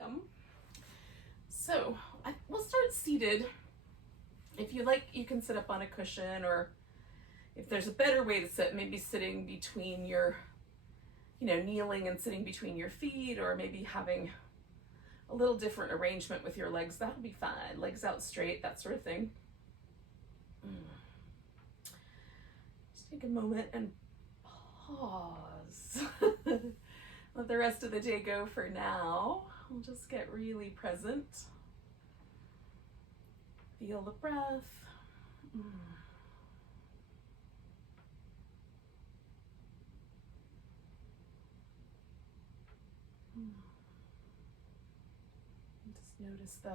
welcome. So we'll start seated. If you like, you can sit up on a cushion, or if there's a better way to sit, maybe sitting between your, kneeling and sitting between your feet, or maybe having a little different arrangement with your legs. That'll be fine. Legs out straight, that sort of thing. Just take a moment and pause. Let the rest of the day go for now. We'll just get really present. Feel the breath. Just notice the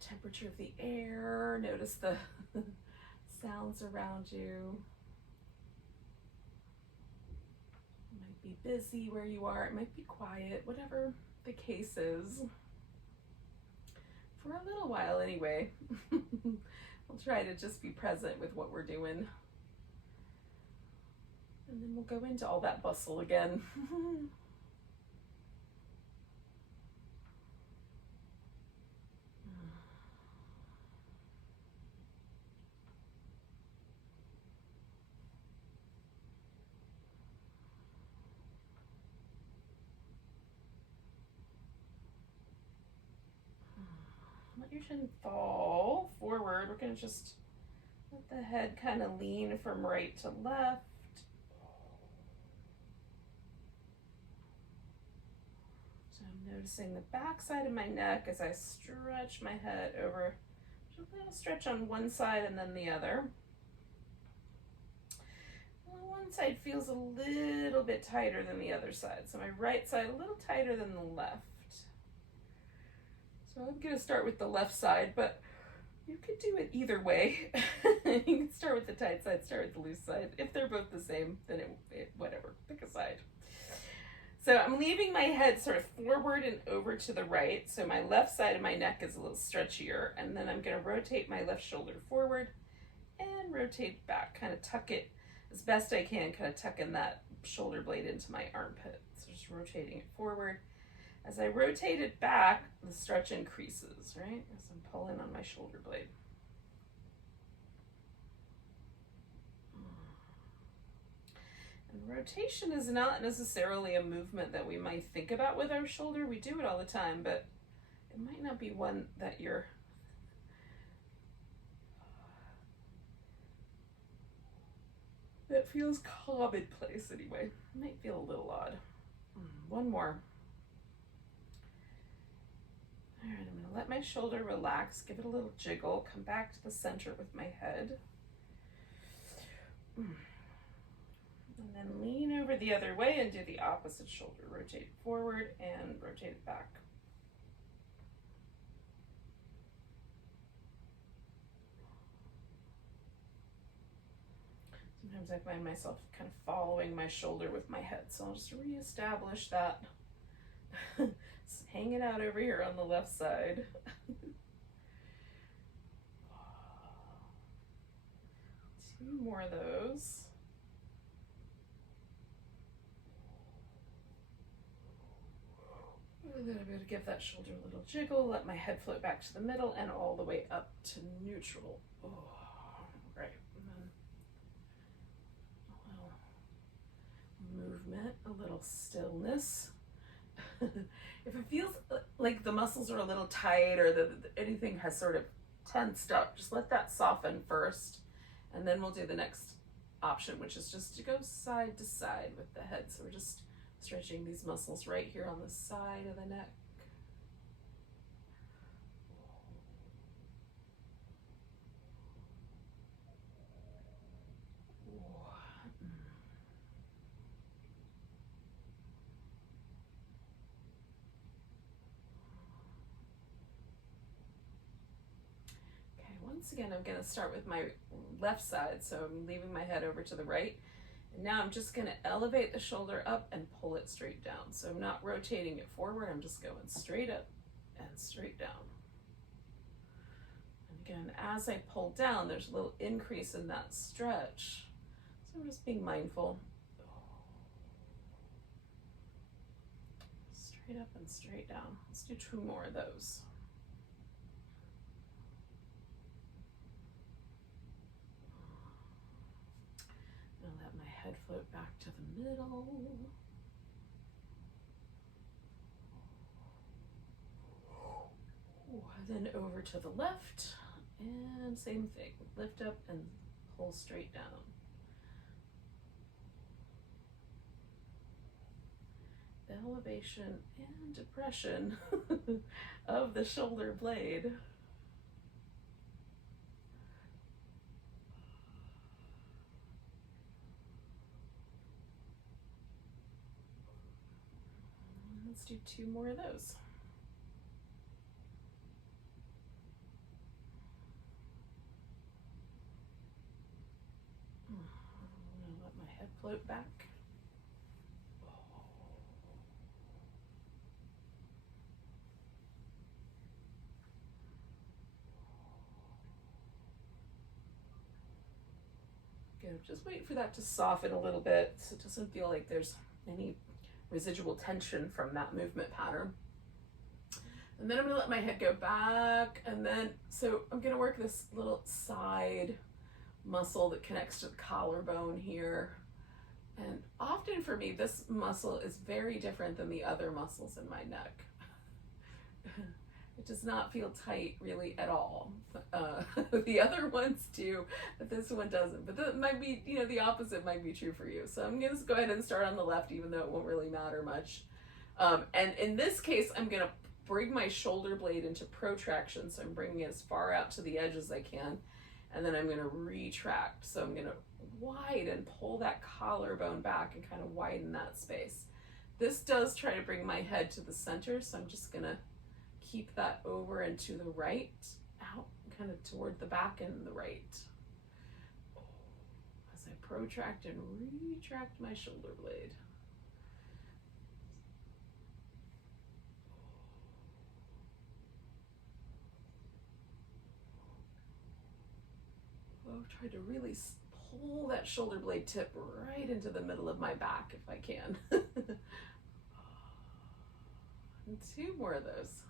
temperature of the air. Notice the sounds around you. It might be busy where you are. It might be quiet, whatever the case is. For a little while anyway. We'll try to just be present with what we're doing. And then we'll go into all that bustle again. Let your chin fall forward. We're going to just let the head kind of lean from right to left. So I'm noticing the back side of my neck as I stretch my head over. Just a little stretch on one side and then the other. One side feels a little bit tighter than the other side. So my right side a little tighter than the left. So I'm going to start with the left side, but you could do it either way. You can start with the tight side, start with the loose side. If they're both the same, then whatever, pick a side. So I'm leaving my head sort of forward and over to the right. So my left side of my neck is a little stretchier, and then I'm going to rotate my left shoulder forward and rotate back, kind of tuck it as best I can, kind of tuck in that shoulder blade into my armpit. So just rotating it forward. As I rotate it back, the stretch increases, right? As I'm pulling on my shoulder blade. And rotation is not necessarily a movement that we might think about with our shoulder. We do it all the time, but it might not be one that that feels commonplace anyway. It might feel a little odd. One more. All right, I'm going to let my shoulder relax, give it a little jiggle, come back to the center with my head. And then lean over the other way and do the opposite shoulder. Rotate it forward and rotate it back. Sometimes I find myself kind of following my shoulder with my head, so I'll just reestablish that. It's hanging out over here on the left side. 2 more of those. And then I'm going to give that shoulder a little jiggle, let my head float back to the middle and all the way up to neutral. Oh, right. And then a little movement, a little stillness. If it feels like the muscles are a little tight or anything has sort of tensed up, just let that soften first, and then we'll do the next option, which is just to go side to side with the head. So we're just stretching these muscles right here on the side of the neck. Once again, I'm going to start with my left side, so I'm leaving my head over to the right. And now I'm just going to elevate the shoulder up and pull it straight down. So I'm not rotating it forward, I'm just going straight up and straight down. And again, as I pull down, there's a little increase in that stretch. So I'm just being mindful. Straight straight up and straight down. Let's do 2 more of those. I'll let my head float back to the middle. Then over to the left, and same thing. Lift up and pull straight down. Elevation and depression of the shoulder blade. Let's do 2 more of those. I'm gonna let my head float back. Good. Just wait for that to soften a little bit so it doesn't feel like there's any residual tension from that movement pattern. And then I'm gonna let my head go back, and then, so I'm gonna work this little side muscle that connects to the collarbone here. And often for me, this muscle is very different than the other muscles in my neck. It does not feel tight really at all. The other ones do, but this one doesn't. But that might be, you know, the opposite might be true for you. So I'm gonna go ahead and start on the left, even though it won't really matter much. And in this case, I'm gonna bring my shoulder blade into protraction. So I'm bringing it as far out to the edge as I can. And then I'm gonna retract. So I'm gonna widen, pull that collarbone back and kind of widen that space. This does try to bring my head to the center. So I'm just gonna keep that over and to the right, out, kind of toward the back and the right. As I protract and retract my shoulder blade. Oh, try to really pull that shoulder blade tip right into the middle of my back if I can. And 2 more of those.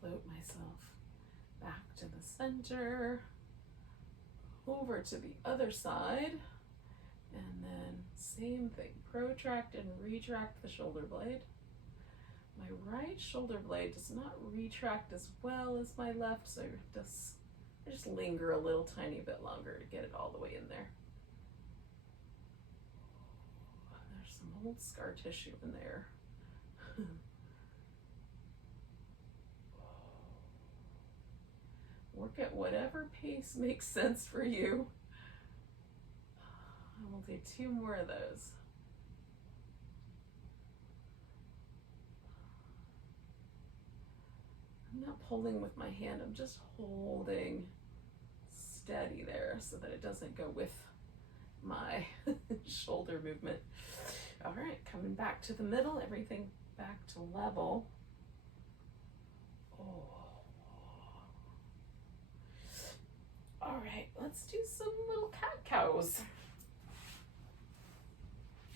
Float myself back to the center, over to the other side, and then same thing, protract and retract the shoulder blade. My right shoulder blade does not retract as well as my left, so I just linger a little tiny bit longer to get it all the way in there. There's some old scar tissue in there. Work at whatever pace makes sense for you. And we'll do 2 more of those. I'm not pulling with my hand, I'm just holding steady there so that it doesn't go with my shoulder movement. All right, coming back to the middle, everything back to level. Oh. All right, let's do some little cat-cows.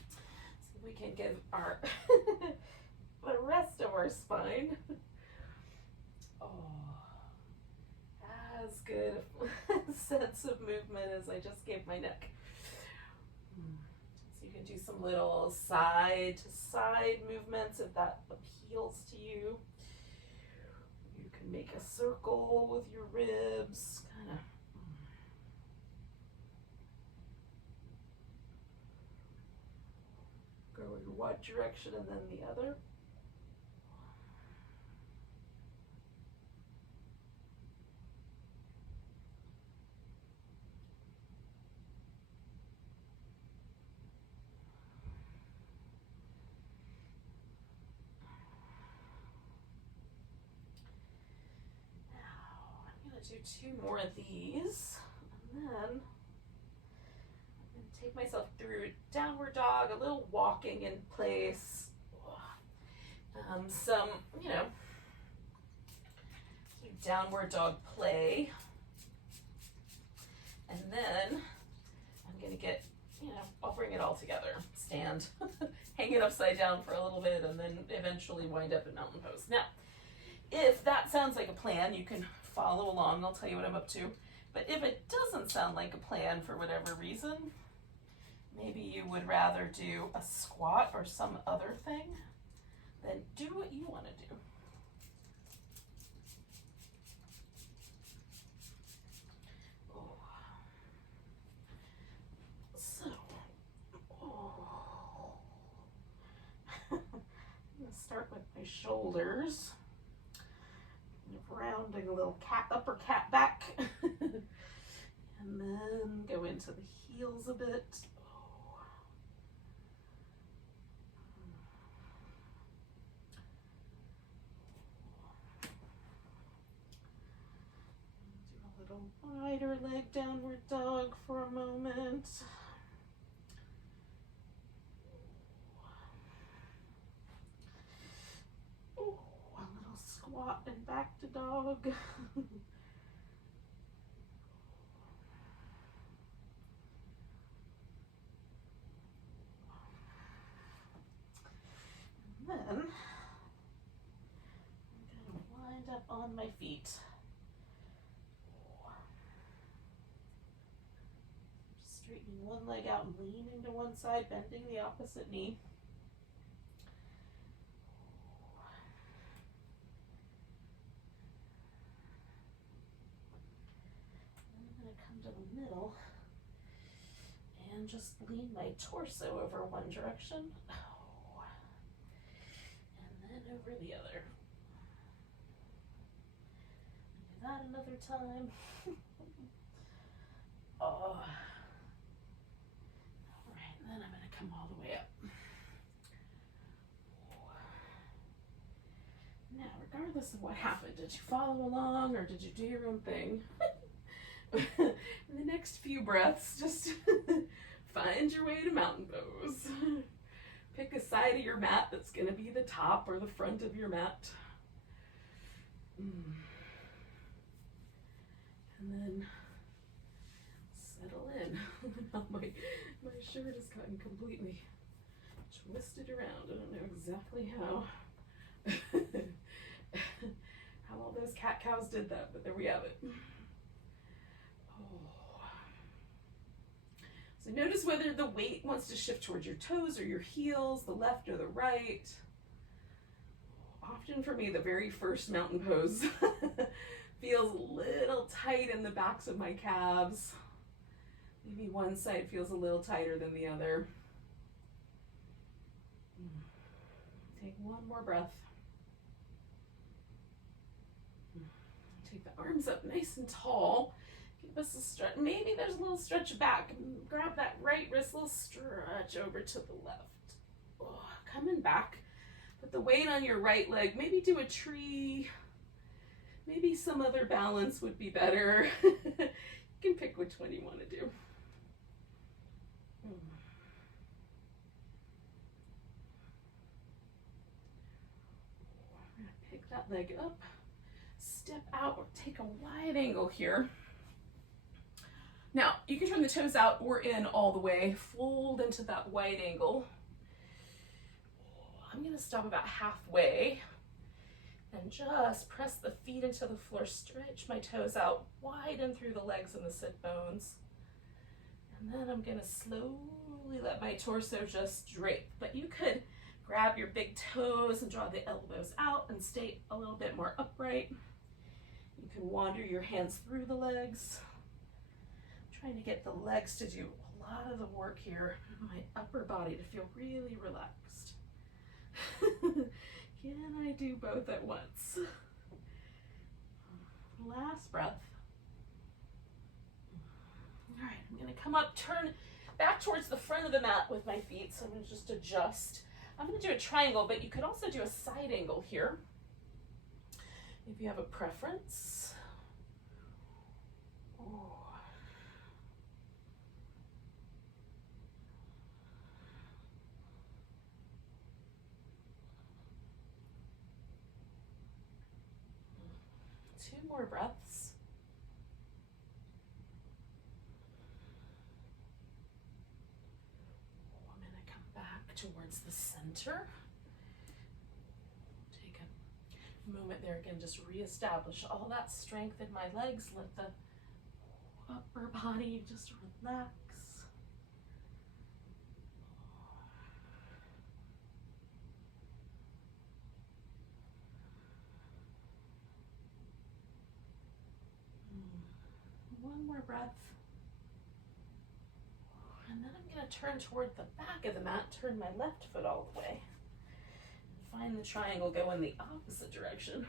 So we can give our the rest of our spine as good a sense of movement as I just gave my neck. So you can do some little side-to-side movements if that appeals to you. You can make a circle with your ribs, kind of. Go in one direction and then the other. Now, I'm going to do 2 more of these, and then take myself through downward dog, a little walking in place, some, you know, downward dog play. And then I'm gonna get, I'll bring it all together. Stand, hang it upside down for a little bit, and then eventually wind up in mountain pose. Now, if that sounds like a plan, you can follow along. I'll tell you what I'm up to. But if it doesn't sound like a plan for whatever reason, maybe you would rather do a squat or some other thing, then do what you want to do. Start with my shoulders, rounding a little upper cat back, and then go into the heels a bit. Do a little wider leg downward dog for a moment. Squat and back to dog. And then I'm going to wind up on my feet. Straightening one leg out and leaning to one side, bending the opposite knee. To the middle and just lean my torso over one direction and then over the other. Do that another time. All right, and then I'm going to come all the way up. Now, regardless of what happened, did you follow along or did you do your own thing? In the next few breaths, just find your way to mountain pose. Pick a side of your mat that's going to be the top or the front of your mat. And then settle in. my shirt has gotten completely twisted around. I don't know exactly how all those cat-cows did that, but there we have it. So notice whether the weight wants to shift towards your toes or your heels, the left or the right. Often for me, the very first mountain pose feels a little tight in the backs of my calves. Maybe one side feels a little tighter than the other. Take one more breath. Take the arms up nice and tall. Give us a stretch. Maybe there's a little stretch back. Grab that right wrist, little stretch over to the left. Coming back. Put the weight on your right leg. Maybe do a tree. Maybe some other balance would be better. You can pick which one you want to do. I'm going to pick that leg up. Step out or take a wide angle here. Now, you can turn the toes out or in all the way. Fold into that wide angle. I'm going to stop about halfway and just press the feet into the floor. Stretch my toes out, widen through the legs and the sit bones. And then I'm going to slowly let my torso just drape. But you could grab your big toes and draw the elbows out and stay a little bit more upright. You can wander your hands through the legs. Trying to get the legs to do a lot of the work here, my upper body to feel really relaxed. Can I do both at once? Last breath. All right, I'm going to come up, turn back towards the front of the mat with my feet, so I'm going to just adjust. I'm going to do a triangle, but you could also do a side angle here if you have a preference. Two more breaths. towards the center. Take a moment there again, just reestablish all that strength in my legs. Let the upper body just relax. One more breath. And then I'm going to turn toward the back of the mat, turn my left foot all the way. And find the triangle, go in the opposite direction.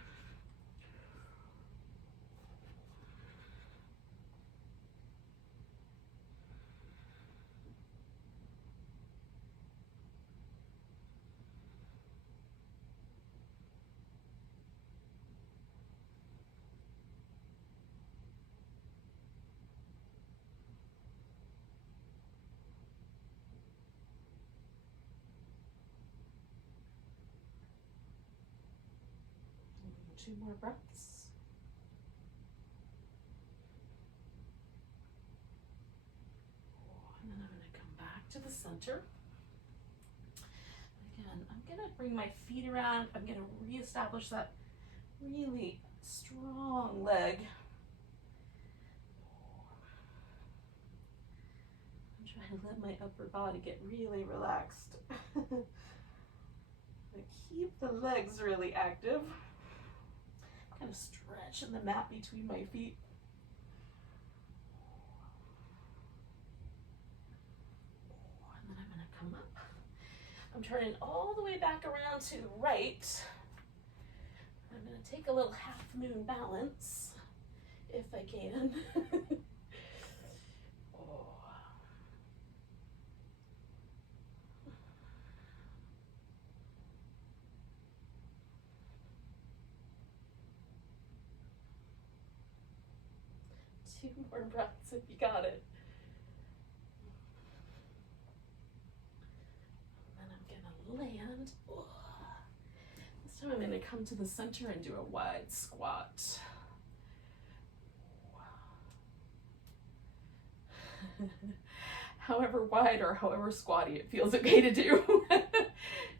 Two more breaths. And then I'm going to come back to the center. Again, I'm going to bring my feet around. I'm going to reestablish that really strong leg. I'm trying to let my upper body get really relaxed. Keep the legs really active. Kind of stretching the mat between my feet. And then I'm going to come up. I'm turning all the way back around to the right. I'm going to take a little half moon balance, if I can. Two more breaths if you got it. And then I'm going to land. This time I'm going to come to the center and do a wide squat. However wide or however squatty it feels okay to do.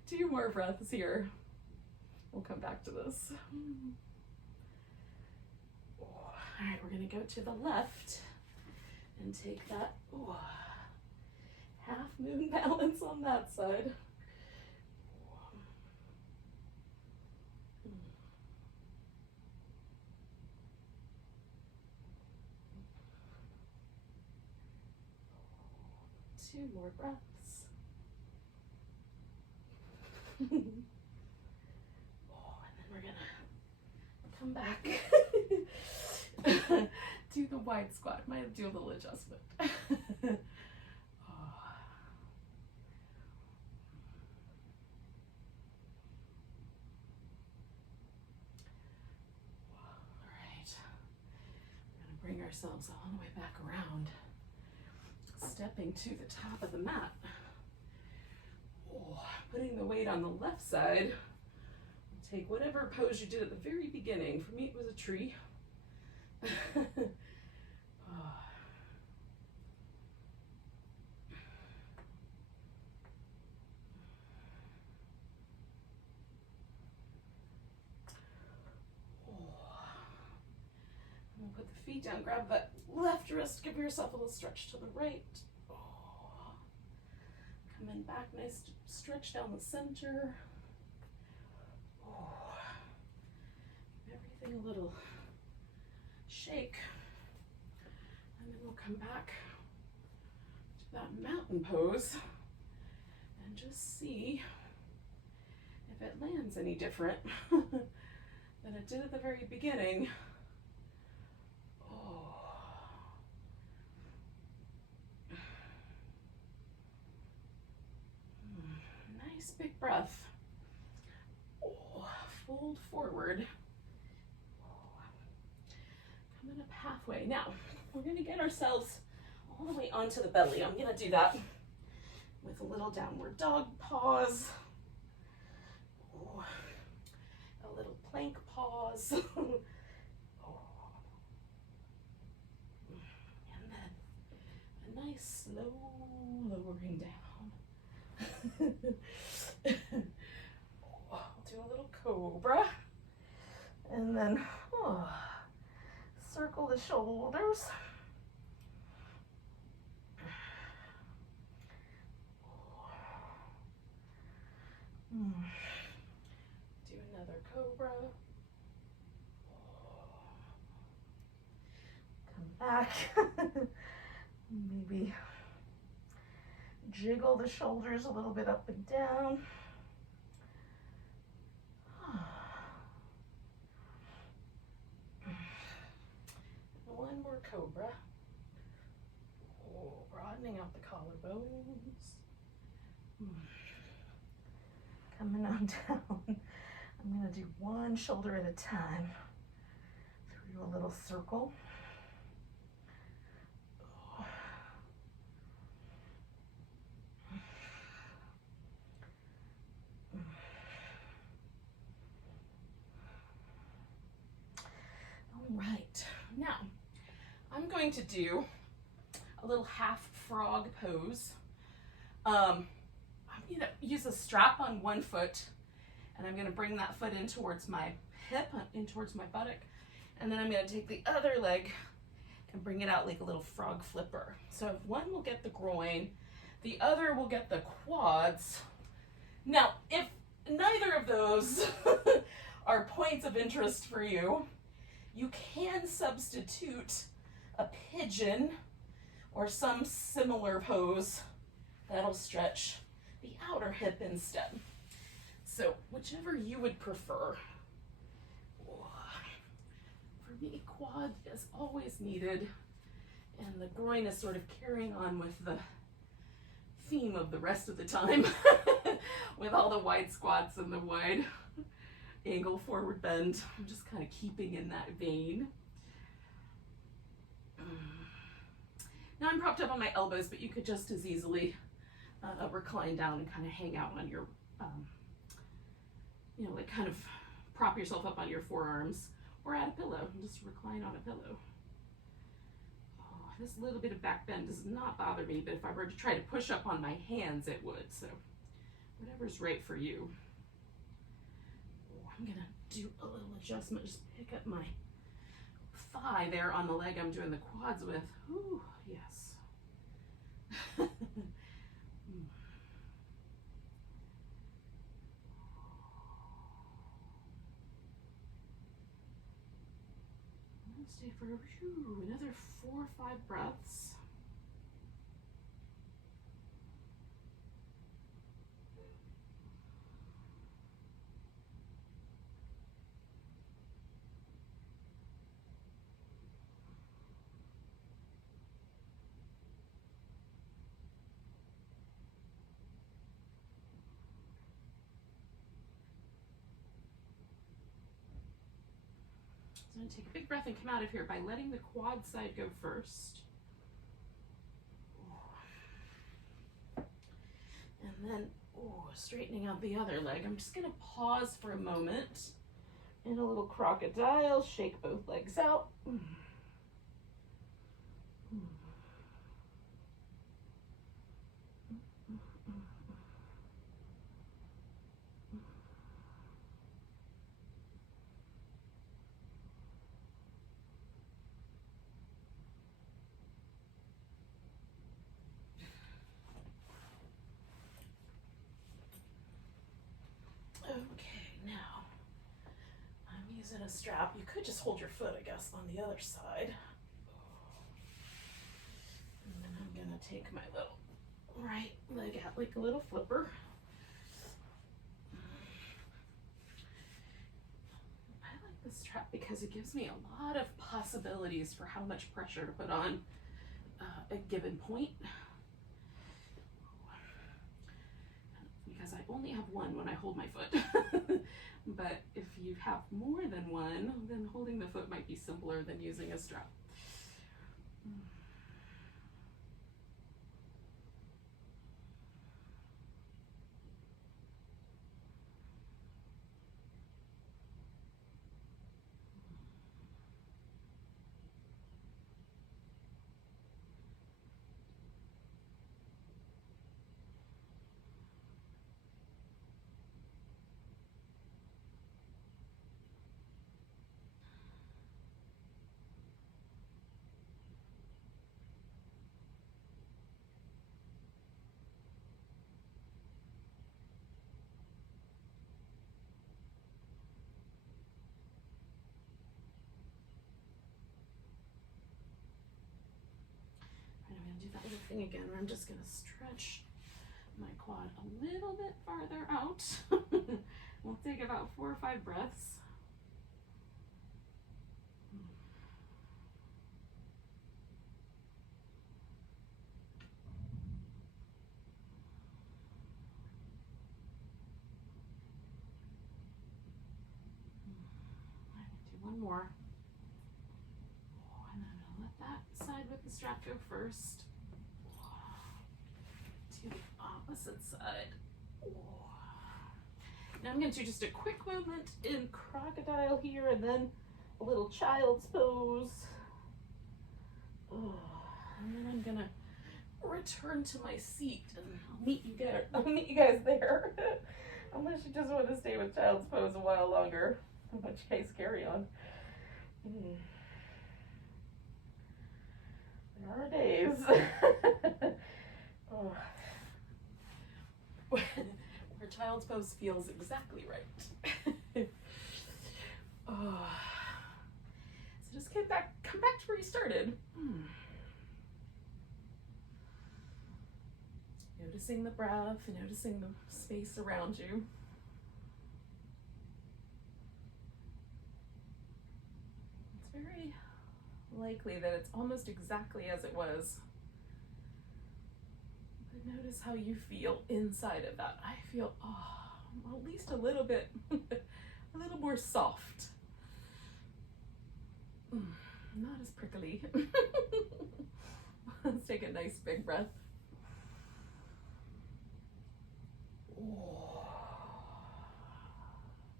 2 more breaths here. We'll come back to this. All right, we're going to go to the left and take that half moon balance on that side. Two more breaths. And then we're going to come back. Do the wide squat. Might have to do a little adjustment. Bring ourselves all the way back around, stepping to the top of the mat. Putting the weight on the left side. Take whatever pose you did at the very beginning. For me, it was a tree. Put the feet down, grab that left wrist, give yourself a little stretch to the right. Coming back, nice stretch down the center. Everything a little shake. And then we'll come back to that mountain pose and just see if it lands any different than it did at the very beginning. Nice big breath. Fold forward. Coming up halfway. Now, we're going to get ourselves all the way onto the belly. I'm going to do that with a little downward dog pause. A little plank pause. And then a nice slow lowering down. I'll do a little cobra. And then circle the shoulders. Do another cobra. Come back. Maybe jiggle the shoulders a little bit up and down. One more cobra. Broadening out the collarbones. Coming on down. I'm going to do one shoulder at a time. Through a little circle. All right. Now, I'm going to do a little half frog pose. I'm going to use a strap on one foot, and I'm going to bring that foot in towards my hip, in towards my buttock, and then I'm going to take the other leg and bring it out like a little frog flipper. So one will get the groin, the other will get the quads. Now, if neither of those are points of interest for you, you can substitute a pigeon or some similar pose that'll stretch the outer hip instead. So whichever you would prefer. For me, quad is always needed, and the groin is sort of carrying on with the theme of the rest of the time with all the wide squats and the wide angle forward bend. I'm just kind of keeping in that vein. Now I'm propped up on my elbows, but you could just as easily recline down and kind of hang out on your, like kind of prop yourself up on your forearms or add a pillow and just recline on a pillow. Oh, this little bit of back bend does not bother me, but if I were to try to push up on my hands, it would. So whatever's right for you. Oh, I'm gonna do a little adjustment, just pick up my thigh there on the leg I'm doing the quads with. Ooh, yes. Stay for another 4 or 5 breaths. I'm going to take a big breath and come out of here by letting the quad side go first. And then straightening out the other leg. I'm just going to pause for a moment in a little crocodile, shake both legs out. Okay, now I'm using a strap. You could just hold your foot, I guess, on the other side. And then I'm gonna take my little right leg out like a little flipper. I like this strap because it gives me a lot of possibilities for how much pressure to put on a given point. Because I only have one when I hold my foot. But if you have more than one, then holding the foot might be simpler than using a strap. thing again where I'm just going to stretch my quad a little bit farther out. We'll take about 4 or 5 breaths. One more. And I'm going to let that side with the strap go first. To the opposite side. Now I'm going to do just a quick movement in crocodile here and then a little child's pose. And then I'm going to return to my seat and I'll meet you guys there. Unless you just want to stay with child's pose a while longer. I'll let you guys carry on. There are days where child's pose feels exactly right. So just come back to where you started. Noticing the breath, noticing the space around you. It's very likely that it's almost exactly as it was. But notice how you feel inside of that. I feel at least a little bit, a little more soft. Not as prickly. Let's take a nice big breath.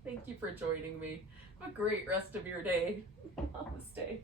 Thank you for joining me. Have a great rest of your day. Namaste.